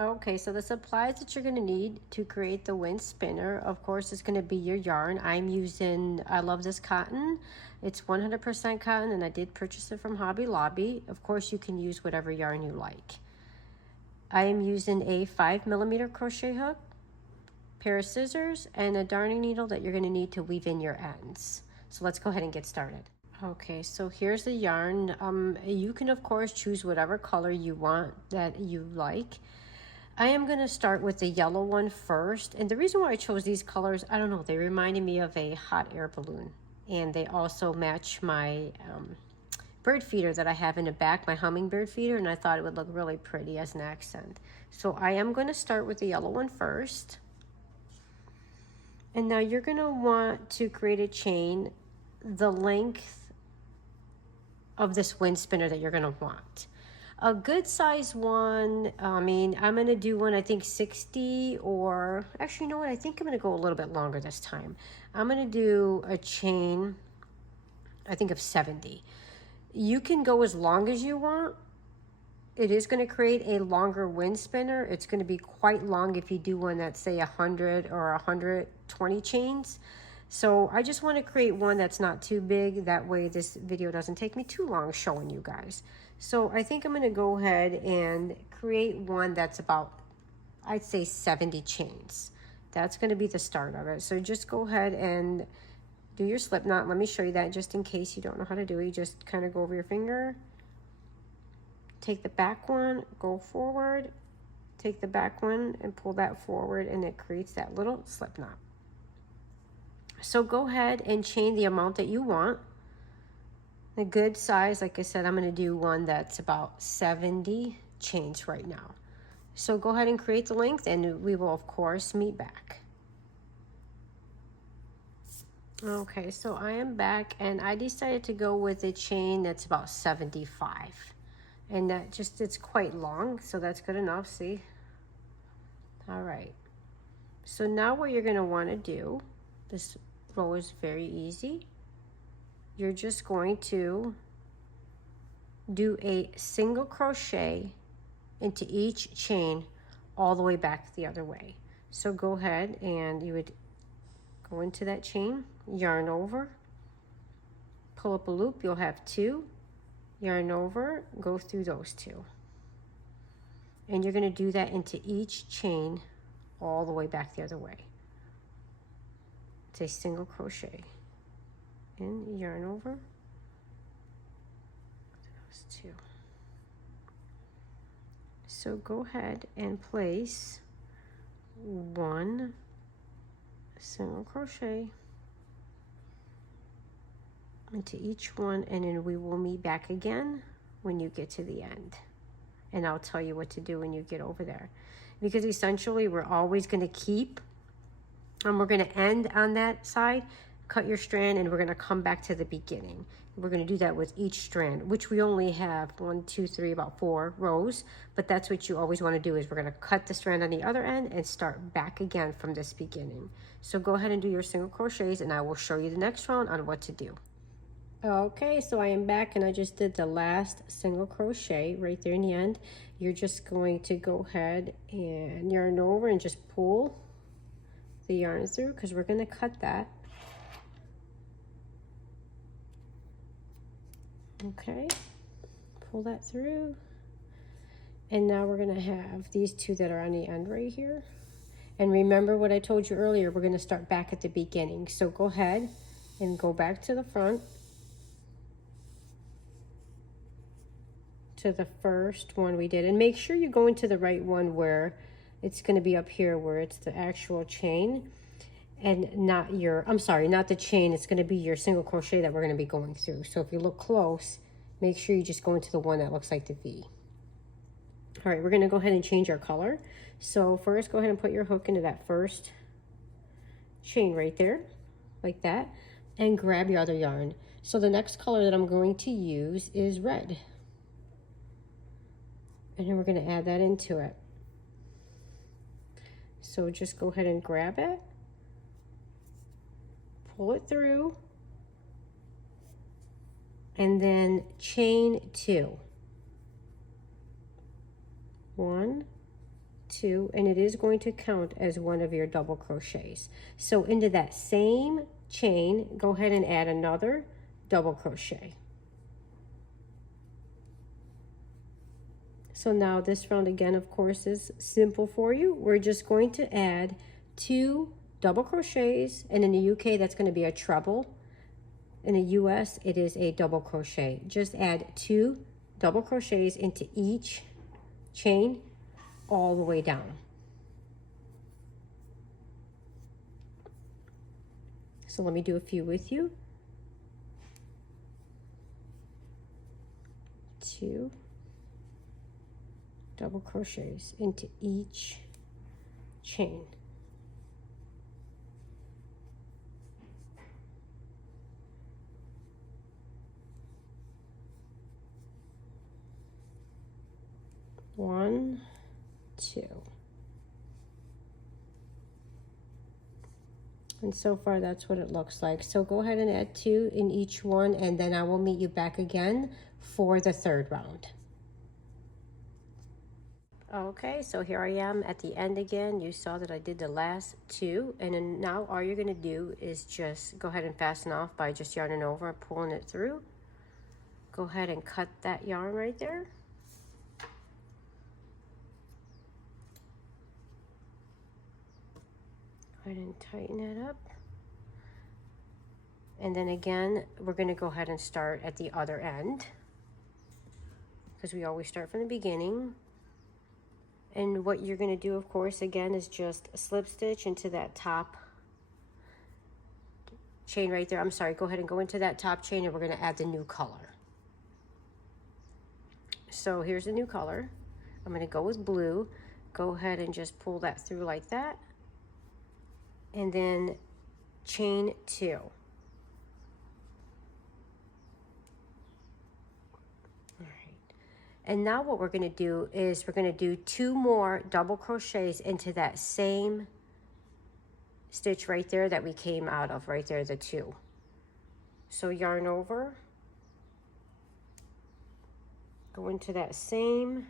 Okay, so the supplies that you're going to need to create the wind spinner, of course, is going to be your yarn. I love this cotton. It's 100% cotton, and I did purchase it from Hobby Lobby. Of course, you can use whatever yarn you like. I am using a 5mm crochet hook, pair of scissors, and a darning needle that you're going to need to weave in your ends. So let's go ahead and get started. Okay, so here's the yarn. You can, of course, choose whatever color you want that you like. I am going to start with the yellow one first. And the reason why I chose these colors, I don't know, they reminded me of a hot air balloon. And they also match my bird feeder that I have in the back, my hummingbird feeder. And I thought it would look really pretty as an accent. So I am going to start with the yellow one first. And now you're going to want to create a chain the length of this wind spinner that you're going to want. A good size one, I'm going to do one, I think 60, or actually, you know what? I think I'm going to go a little bit longer this time. I'm going to do a chain, I think of 70. You can go as long as you want. It is going to create a longer wind spinner. It's going to be quite long if you do one that's say 100 or 120 chains. So I just want to create one that's not too big. That way this video doesn't take me too long showing you guys. So I think I'm going to go ahead and create one that's about, I'd say 70 chains. That's going to be the start of it. So just go ahead and do your slip knot. Let me show you that just in case you don't know how to do it. You just kind of go over your finger. Take the back one, go forward, take the back one and pull that forward, and it creates that little slip knot. So go ahead and chain the amount that you want. A good size, like I said, I'm going to do one that's about 70 chains right now. So go ahead and create the length, and we will, of course, meet back. Okay, so I am back, and I decided to go with a chain that's about 75. And that just, it's quite long, so that's good enough, see? All right. So now what you're going to want to do, this row is very easy. You're just going to do a single crochet into each chain all the way back the other way. So go ahead and you would go into that chain, yarn over, pull up a loop, you'll have 2, yarn over, go through those 2. And you're going to do that into each chain all the way back the other way. It's a single crochet. And yarn over, those 2. So go ahead and place 1 single crochet into each one, and then we will meet back again when you get to the end. And I'll tell you what to do when you get over there. Because essentially we're always going to keep, and we're going to end on that side, cut your strand, and we're going to come back to the beginning. We're going to do that with each strand, which we only have 1, 2, 3, about 4 rows, but that's what you always want to do, is we're going to cut the strand on the other end and start back again from this beginning. So go ahead and do your single crochets, and I will show you the next round on what to do. Okay, so I am back, and I just did the last single crochet right there in the end. You're just going to go ahead and yarn over and just pull the yarn through, because we're going to cut that. Okay, pull that through, and now we're going to have these 2 that are on the end right here. And remember what I told you earlier, we're going to start back at the beginning. So go ahead and go back to the front, to the first one we did, and make sure you go into the right one where it's going to be up here where it's the actual chain, and not your, I'm sorry, not the chain, it's going to be your single crochet that we're going to be going through. So if you look close, make sure you just go into the one that looks like the V. All right, we're going to go ahead and change our color. So first, go ahead and put your hook into that first chain right there, like that, and grab your other yarn. So the next color that I'm going to use is red. And then we're going to add that into it. So just go ahead and grab it, pull it through, and then chain 2. 1, 2, and it is going to count as one of your double crochets. So into that same chain, go ahead and add another double crochet. So now this round again, of course, is simple for you. We're just going to add 2 double crochets, and in the UK that's going to be a treble. In the US it is a double crochet. Just add 2 double crochets into each chain all the way down. So let me do a few with you. 2 double crochets into each chain. One, 2. And so far that's what it looks like. So go ahead and add 2 in each one, and then I will meet you back again for the third round. Okay, so here I am at the end again. You saw that I did the last 2, and then now all you're going to do is just go ahead and fasten off by just yarning over and pulling it through. Go ahead and cut that yarn right there. Go ahead and tighten it up. And then again, we're going to go ahead and start at the other end, because we always start from the beginning. And what you're going to do, of course, again, is just slip stitch into that top chain right there. I'm sorry, go ahead and go into that top chain, and we're going to add the new color. So here's the new color. I'm going to go with blue. Go ahead and just pull that through like that. And then chain 2. And now what we're going to do is we're going to do 2 more double crochets into that same stitch right there that we came out of, right there, the 2. So yarn over, go into that same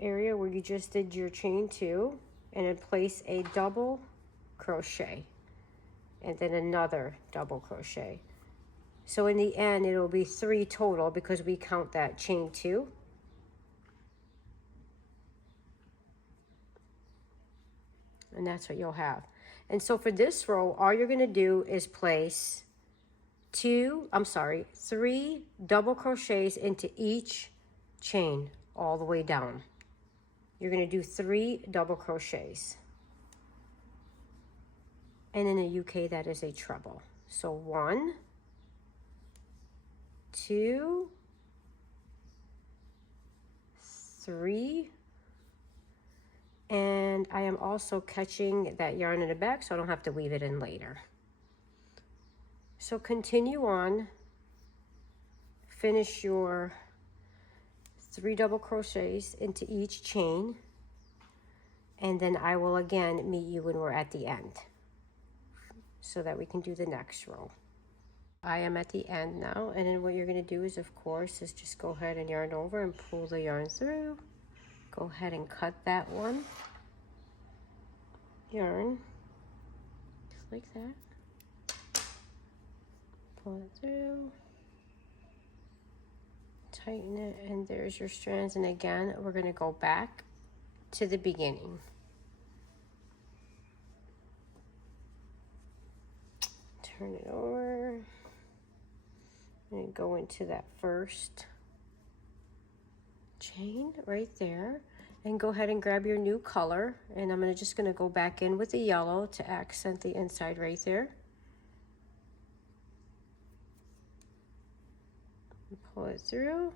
area where you just did your chain 2, and then place a double crochet, and then another double crochet. So in the end, it'll be 3 total because we count that chain 2. And that's what you'll have. And so for this row, all you're going to do is place 3 double crochets into each chain all the way down. You're going to do 3 double crochets. And in the UK, that is a treble. So 1, 2, 3, and I am also catching that yarn in the back so I don't have to weave it in later. So continue on, finish your 3 double crochets into each chain, and then I will again meet you when we're at the end so that we can do the next row. I am at the end now, and then what you're going to do is, of course, is just go ahead and yarn over and pull the yarn through. Go ahead and cut that one yarn just like that. Pull it through, tighten it, and there's your strands. And again, we're going to go back to the beginning. Turn it over and go into that first chain right there, and go ahead and grab your new color, and I'm just going to go back in with the yellow to accent the inside right there. Pull it through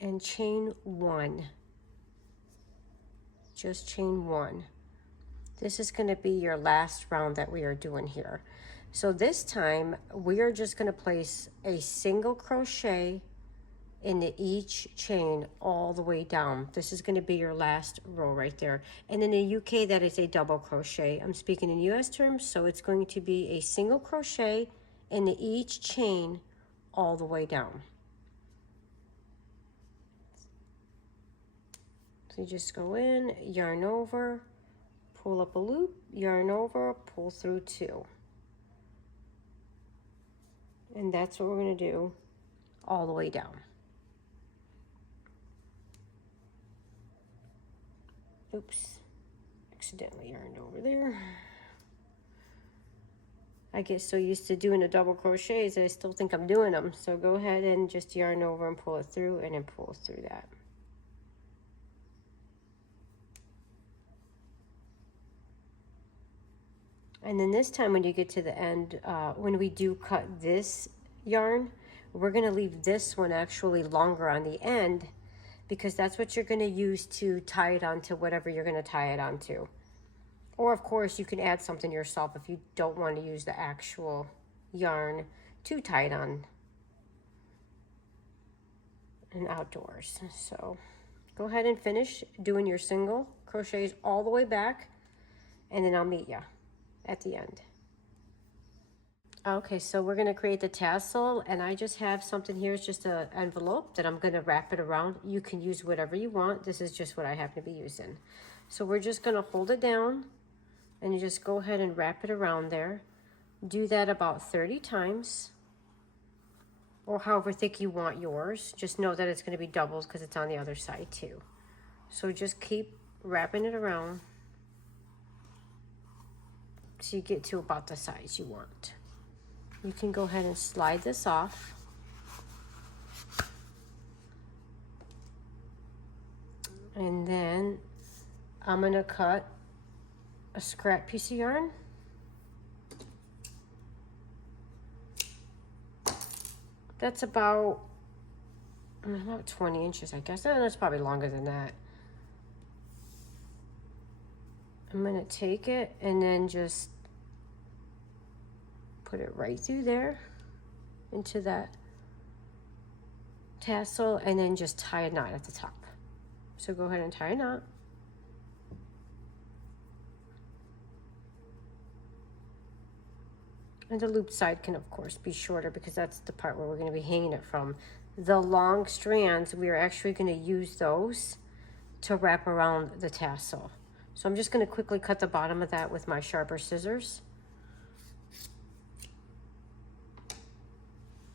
and chain 1. Just chain 1. This is going to be your last round that we are doing here. So this time we are just going to place a single crochet into each chain all the way down. This is going to be your last row right there. And in the UK, that is a double crochet. I'm speaking in US terms, so it's going to be a single crochet into each chain all the way down. So you just go in, yarn over, pull up a loop, yarn over, pull through 2. And that's what we're going to do all the way down. Oops, accidentally yarned over there. I get so used to doing the double crochets that I still think I'm doing them. So go ahead and just yarn over and pull it through, and then pull through that. And then this time when you get to the end, when we do cut this yarn, we're going to leave this one actually longer on the end, because that's what you're going to use to tie it onto whatever you're going to tie it onto. Or of course you can add something yourself if you don't want to use the actual yarn to tie it on and outdoors. So go ahead and finish doing your single crochets all the way back, and then I'll meet you at the end. Okay, so we're going to create the tassel, and I just have something here. It's just an envelope that I'm going to wrap it around. You can use whatever you want. This is just what I happen to be using. So we're just going to hold it down, and you just go ahead and wrap it around there. Do that about 30 times, or however thick you want yours. Just know that it's going to be doubles because it's on the other side too. So just keep wrapping it around so you get to about the size you want. You can go ahead and slide this off. And then I'm going to cut a scrap piece of yarn. That's about 20 inches, I guess. That's probably longer than that. I'm going to take it and then just put it right through there into that tassel, and then just tie a knot at the top. So go ahead and tie a knot. And the loop side can of course be shorter because that's the part where we're going to be hanging it from. The long strands, we are actually going to use those to wrap around the tassel. So I'm just going to quickly cut the bottom of that with my sharper scissors.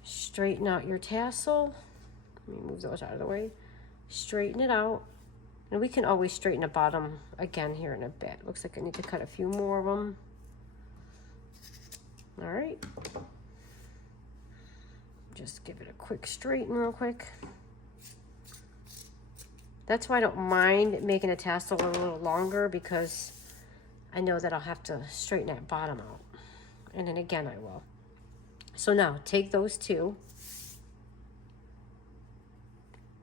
Straighten out your tassel. Let me move those out of the way. Straighten it out. And we can always straighten the bottom again here in a bit. Looks like I need to cut a few more of them. All right. Just give it a quick straighten real quick. That's why I don't mind making a tassel a little longer, because I know that I'll have to straighten that bottom out. And then again, I will. So now take those two,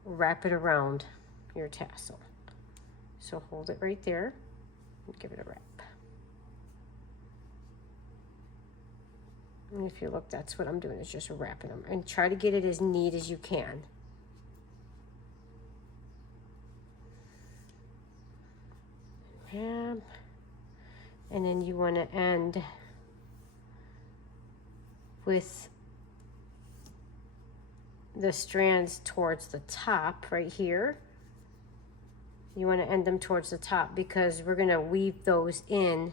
wrap it around your tassel. So hold it right there and give it a wrap. And if you look, that's what I'm doing, is just wrapping them. And try to get it as neat as you can. Wrap. And then you want to end with the strands towards the top right here. You want to end them towards the top because we're going to weave those in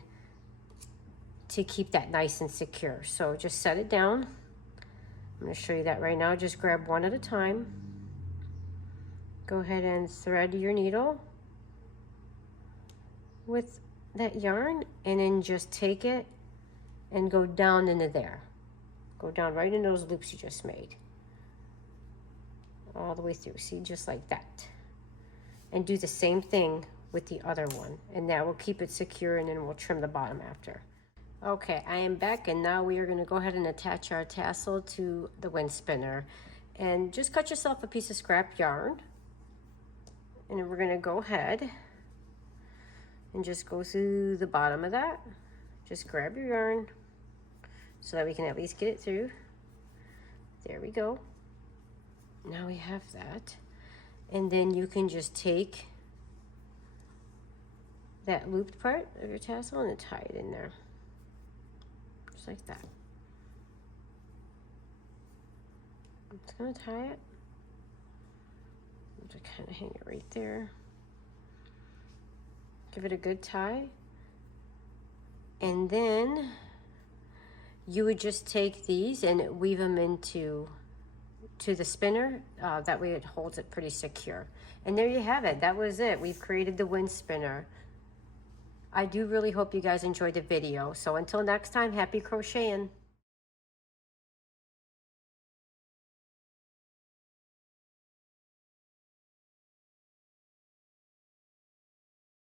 to keep that nice and secure. So just set it down. I'm going to show you that right now. Just grab one at a time. Go ahead and thread your needle with that yarn, and then just take it and go down into there. Go down right in those loops you just made. All the way through. See, just like that. And do the same thing with the other one. And that will keep it secure, and then we'll trim the bottom after. Okay, I am back, and now we are going to go ahead and attach our tassel to the wind spinner. And just cut yourself a piece of scrap yarn. And then we're going to go ahead and just go through the bottom of that. Just grab your yarn so that we can at least get it through. There we go. Now we have that. And then you can just take that looped part of your tassel and tie it in there. Just like that. I'm just gonna tie it. I'm just kind of hang it right there. Give it a good tie. And then you would just take these and weave them into the spinner. That way it holds it pretty secure. And there you have it. That was it. We've created the wind spinner. I do really hope you guys enjoyed the video. So until next time, happy crocheting.